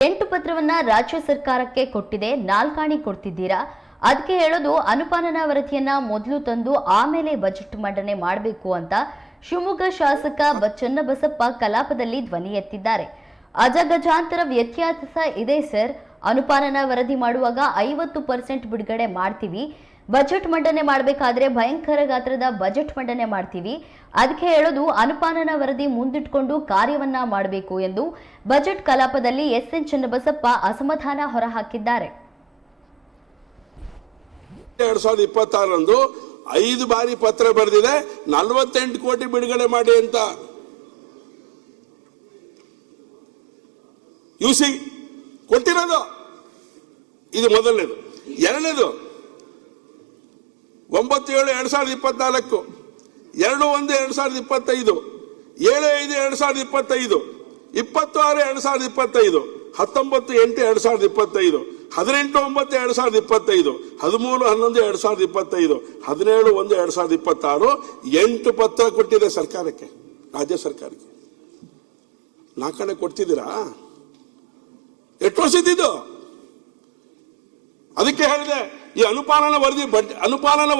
ಎಂಟು ಪತ್ರವನ್ನ ರಾಜ್ಯ ಸರ್ಕಾರಕ್ಕೆ ಕೊಟ್ಟಿದೆ, ನಾಲ್ಕಾಣಿ ಕೊಡ್ತಿದ್ದೀರಾ? ಅದಕ್ಕೆ ಹೇಳೋದು ಅನುಪಾಲನಾ ವರದಿಯನ್ನ ಮೊದಲು ತಂದು ಆಮೇಲೆ ಬಜೆಟ್ ಮಂಡನೆ ಮಾಡಬೇಕು ಅಂತ ಶಿವಮೊಗ್ಗ ಶಾಸಕ ಚನ್ನಬಸಪ್ಪ ಕಲಾಪದಲ್ಲಿ ಧ್ವನಿ ಎತ್ತಿದ್ದಾರೆ. ಅಜಗಜಾಂತರ ವ್ಯತ್ಯಾಸ ಇದೆ ಸರ್. ಅನುಪಾಲನಾ ವರದಿ ಮಾಡುವಾಗ 50% ಬಿಡುಗಡೆ ಮಾಡ್ತೀವಿ, ಬಜೆಟ್ ಮಂಡನೆ ಮಾಡಬೇಕಾದ್ರೆ ಭಯಂಕರ ಗಾತ್ರದ ಬಜೆಟ್ ಮಂಡನೆ ಮಾಡ್ತೀವಿ. ಅದಕ್ಕೆ ಹೇಳೋದು ಅನುಪಾಲನಾ ವರದಿ ಮುಂದಿಟ್ಕೊಂಡು ಕಾರ್ಯವನ್ನ ಮಾಡಬೇಕು ಎಂದು ಬಜೆಟ್ ಕಲಾಪದಲ್ಲಿ ಎಸ್ಎನ್ ಚನ್ನಬಸಪ್ಪ ಅಸಮಾಧಾನ ಹೊರಹಾಕಿದ್ದಾರೆ. 2026ರಂದು 5 ಬಾರಿ ಪತ್ರ ಬರೆದಿದೆ, 48 ಕೋಟಿ ಬಿಡುಗಡೆ ಮಾಡಿ ಅಂತ. ಯುಸಿ ಕೊಟ್ಟಿರೋದು ಇದು ಮೊದಲನೇದು. ಎರಡನೇದು 9/7/2024, 2/1/2025, 7/5/2025, 26/2025, 19/8/2025, 18/9/2025, 13/11/2025, 17/1/2026 8 ಪತ್ರ ಕೊಟ್ಟಿದೆ ಸರ್ಕಾರಕ್ಕೆ, ರಾಜ್ಯ ಸರ್ಕಾರಕ್ಕೆ. ನಾಲ್ಕಣೆ ಕೊಡ್ತಿದ್ದೀರಾ? ಎಷ್ಟು ವರ್ಷದಿದ್ದು? ಅದಕ್ಕೆ ಹೇಳಿದೆ, ಈ ಅನುಪಾಲನಾ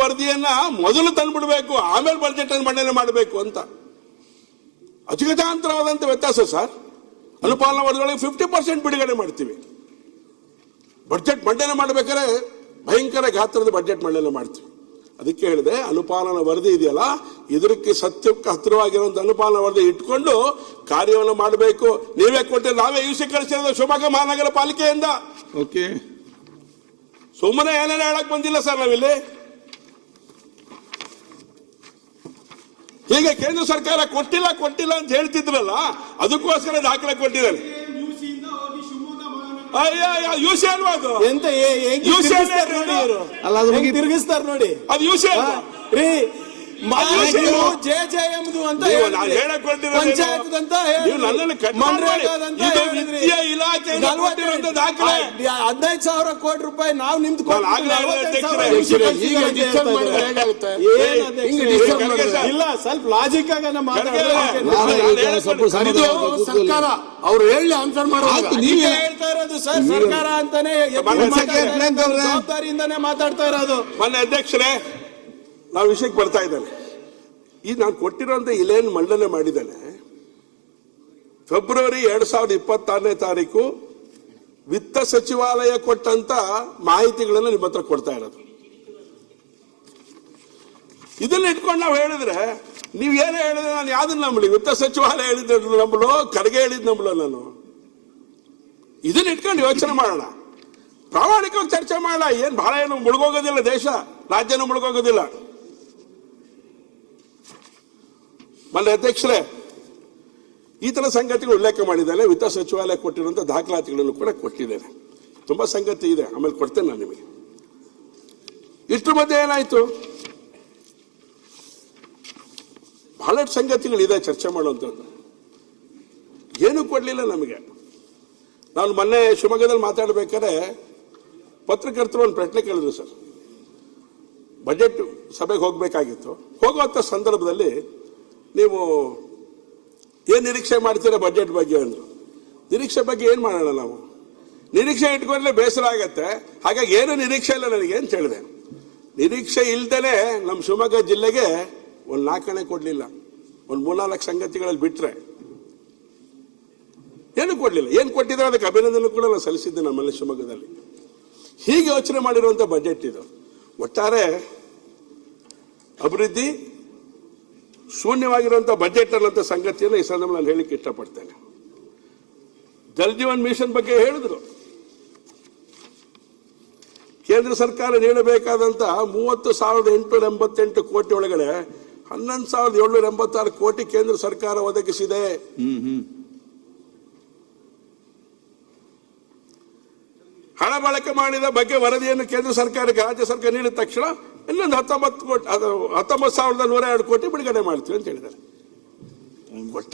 ವರದಿಯನ್ನ ಮೊದಲು ತಂದ್ಬಿಡ್ಬೇಕು, ಆಮೇಲೆ ಬಜೆಟ್ ಅನ್ನು ಮಂಡನೆ ಮಾಡಬೇಕು ಅಂತ. ಅಜಗಜಾಂತರವಾದಂತ ವ್ಯತ್ಯಾಸ ಸರ್. ಅನುಪಾಲನಾ ವರದಿಗಳಿಗೆ 50% ಬಿಡುಗಡೆ ಮಾಡ್ತೀವಿ, ಬಜೆಟ್ ಮಂಡನೆ ಮಾಡಬೇಕಾದ್ರೆ ಭಯಂಕರ ಗಾತ್ರದ ಬಜೆಟ್ ಮಂಡನೆ ಮಾಡ್ತೀವಿ. ಅದಕ್ಕೆ ಹೇಳಿದೆ, ಅನುಪಾಲನಾ ವರದಿ ಇದೆಯಲ್ಲ, ಇದಕ್ಕೆ ಸತ್ಯಕ್ಕೆ ಹತ್ತಿರವಾಗಿರುವಂತ ಅನುಪಾಲನಾ ವರದಿ ಇಟ್ಕೊಂಡು ಕಾರ್ಯವನ್ನು ಮಾಡಬೇಕು. ನೀವೇ ಕೊಟ್ಟರೆ ನಾವೇ ಯುಸಿ ಕಳಿಸಿರೋದು ಶಿವಮೊಗ್ಗ ಮಹಾನಗರ ಪಾಲಿಕೆಯಿಂದ. ಓಕೆ, ಸುಮ್ಮನೆ ಏನೇನು ಹೇಳಕ್ ಬಂದಿಲ್ಲ ಸರ್ ನಾವಿಲ್ಲಿ. ಹೀಗೆ ಕೇಂದ್ರ ಸರ್ಕಾರ ಕೊಟ್ಟಿಲ್ಲ ಅಂತ ಹೇಳ್ತಿದ್ರಲ್ಲ, ಅದಕ್ಕೋಸ್ಕರ ದಾಖಲೆ ಕೊಟ್ಟಿದ್ದಾರೆ. ಯುಸಿ ಅಲ್ವಾ ಅದು? ಎಂತ ತಿರುಗಿಸ್ತಾರೆ ನೋಡಿ, ಅದು ಯುಸಿ ಅಲ್ವಾ? ಜೆ ಎಂಬುದು ಅಂತ ಹೇಳಕ್ ಪಂಚಾಯತ್ ಅಂತ ದಾಖಲೆ 15,000 ಕೋಟಿ ರೂಪಾಯಿ ನಾವು ನಿಮ್ದು ಇಲ್ಲ. ಸ್ವಲ್ಪ ಲಾಜಿಕ್ ಆಗ ಸರ್ಕಾರ ಅವ್ರು ಹೇಳಿ ಆನ್ಸರ್ ಮಾಡೋದು ನೀವೇ ಹೇಳ್ತಾ ಇರೋದು ಸರ್. ಸರ್ಕಾರ ಅಂತಾನೆ ಜವಾಬ್ದಾರಿಯಿಂದಾನೇ ಮಾತಾಡ್ತಾ ಇರೋದು. ಮೊನ್ನೆ ಅಧ್ಯಕ್ಷರೇ, ನಾವು ವಿಷಯಕ್ಕೆ ಬರ್ತಾ ಇದ್ದಾನೆ. ಈ ನಾನು ಕೊಟ್ಟಿರೋಂಥ ಇಲೇನ್ ಮಂಡನೆ ಮಾಡಿದ್ದಾನೆ. ಫೆಬ್ರವರಿ 2026ನೇ ತಾರೀಕು ವಿತ್ತ ಸಚಿವಾಲಯ ಕೊಟ್ಟಂತ ಮಾಹಿತಿಗಳನ್ನು ನಿಮ್ಮ ಹತ್ರ ಕೊಡ್ತಾ ಇರೋದು. ಇದನ್ನ ಇಟ್ಕೊಂಡು ನಾವು ಹೇಳಿದ್ರೆ, ನೀವ್ ಏನೇ ಹೇಳಿದ್ರೆ ನಾನು ಯಾವ್ದನ್ನ ನಂಬಲಿ? ವಿತ್ತ ಸಚಿವಾಲಯ ಹೇಳಿದ್ರು ನಂಬಲು, ಖರ್ಗೆ ಹೇಳಿದ್ ನಂಬಲು ನಾನು? ಇದನ್ನ ಇಟ್ಕೊಂಡು ಯೋಚನೆ ಮಾಡೋಣ, ಪ್ರಾಮಾಣಿಕವಾಗಿ ಚರ್ಚೆ ಮಾಡೋಣ. ಏನ್ ಬಹಳ ಏನು ಮುಳುಗೋಗೋದಿಲ್ಲ, ದೇಶ ರಾಜ್ಯನೂ ಮುಳುಗೋಗೋದಿಲ್ಲ. ಮೊನ್ನೆ ಅಧ್ಯಕ್ಷರೇ, ಈ ತರ ಸಂಗತಿಗಳು ಉಲ್ಲೇಖ ಮಾಡಿದ್ದಾನೆ. ವಿತ್ತ ಸಚಿವಾಲಯ ಕೊಟ್ಟಿರುವಂತಹ ದಾಖಲಾತಿಗಳನ್ನು ಕೂಡ ಕೊಟ್ಟಿದ್ದೇನೆ. ತುಂಬಾ ಸಂಗತಿ ಇದೆ, ಆಮೇಲೆ ಕೊಡ್ತೇನೆ ನಾನು ನಿಮಗೆ. ಇಷ್ಟರ ಮಧ್ಯೆ ಏನಾಯ್ತು? ಬಹಳಷ್ಟು ಸಂಗತಿಗಳಿದೆ ಚರ್ಚೆ ಮಾಡುವಂಥದ್ದು. ಏನೂ ಕೊಡ್ಲಿಲ್ಲ ನಮಗೆ. ನಾನು ಮೊನ್ನೆ ಶಿವಮೊಗ್ಗದಲ್ಲಿ ಮಾತಾಡಬೇಕಾದ್ರೆ ಪತ್ರಕರ್ತರು ಒಂದು ಪ್ರಶ್ನೆ ಕೇಳಿದ್ರು ಸರ್. ಬಜೆಟ್ ಸಭೆಗೆ ಹೋಗ್ಬೇಕಾಗಿತ್ತು. ಹೋಗುವಂತ ಸಂದರ್ಭದಲ್ಲಿ ನೀವು ಏನ್ ನಿರೀಕ್ಷೆ ಮಾಡ್ತೀರಾ ಬಜೆಟ್ ಬಗ್ಗೆ ಅಂದ್ರು. ನಿರೀಕ್ಷೆ ಬಗ್ಗೆ ಏನ್ ಮಾಡೋಣ ನಾವು? ನಿರೀಕ್ಷೆ ಇಟ್ಕೊಂಡ್ರೆ ಬೇಸರ ಆಗತ್ತೆ. ಹಾಗಾಗಿ ಏನು ನಿರೀಕ್ಷೆ ಇಲ್ಲ ನನಗೆ ಅಂತ ಹೇಳಿದೆ. ನಿರೀಕ್ಷೆ ಇಲ್ದೇನೆ ನಮ್ಮ ಶಿವಮೊಗ್ಗ ಜಿಲ್ಲೆಗೆ ಒಂದು ನಾಲ್ಕಣೆ ಕೊಡ್ಲಿಲ್ಲ. ಒಂದು 3-4 ಸಂಗತಿಗಳಲ್ಲಿ ಬಿಟ್ರೆ ಏನು ಕೊಡ್ಲಿಲ್ಲ. ಏನ್ ಕೊಟ್ಟಿದ್ರೆ ಅದಕ್ಕೆ ಅಭಿನಂದನೆ ಕೂಡ ನಾನು ಸಲ್ಲಿಸಿದ್ದೆ ನಮ್ಮಲ್ಲಿ ಶಿವಮೊಗ್ಗದಲ್ಲಿ. ಹೀಗೆ ಯೋಚನೆ ಮಾಡಿರುವಂತ ಬಜೆಟ್ ಇದು. ಒಟ್ಟಾರೆ ಅಭಿವೃದ್ಧಿ ಶೂನ್ಯವಾಗಿರುವಂತಹ ಬಜೆಟ್ ಅನ್ನೋಂಥ ಸಂಗತಿಯನ್ನು ಈ ಸಂದರ್ಭದಲ್ಲಿ ನಾನು ಹೇಳಿಕ್ಕೆ ಇಷ್ಟಪಡ್ತೇನೆ. ಜಲ್ ಜೀವನ್ ಮಿಷನ್ ಬಗ್ಗೆ ಹೇಳಿದ್ರು. ಕೇಂದ್ರ ಸರ್ಕಾರ ನೀಡಬೇಕಾದಂತ 30,888 ಕೋಟಿ ಒಳಗಡೆ 11,786 ಕೋಟಿ ಕೇಂದ್ರ ಸರ್ಕಾರ ಒದಗಿಸಿದೆ. ಹಣ ಬಳಕೆ ಮಾಡಿದ ಬಗ್ಗೆ ವರದಿಯನ್ನು ಕೇಂದ್ರ ಸರ್ಕಾರಕ್ಕೆ ರಾಜ್ಯ ಸರ್ಕಾರ ನೀಡಿದ ತಕ್ಷಣ ಇನ್ನೊಂದು 19,102 ಕೋಟಿ ಬಿಡುಗಡೆ ಮಾಡ್ತೀವಿ ಅಂತ ಹೇಳಿದ್ದಾರೆ.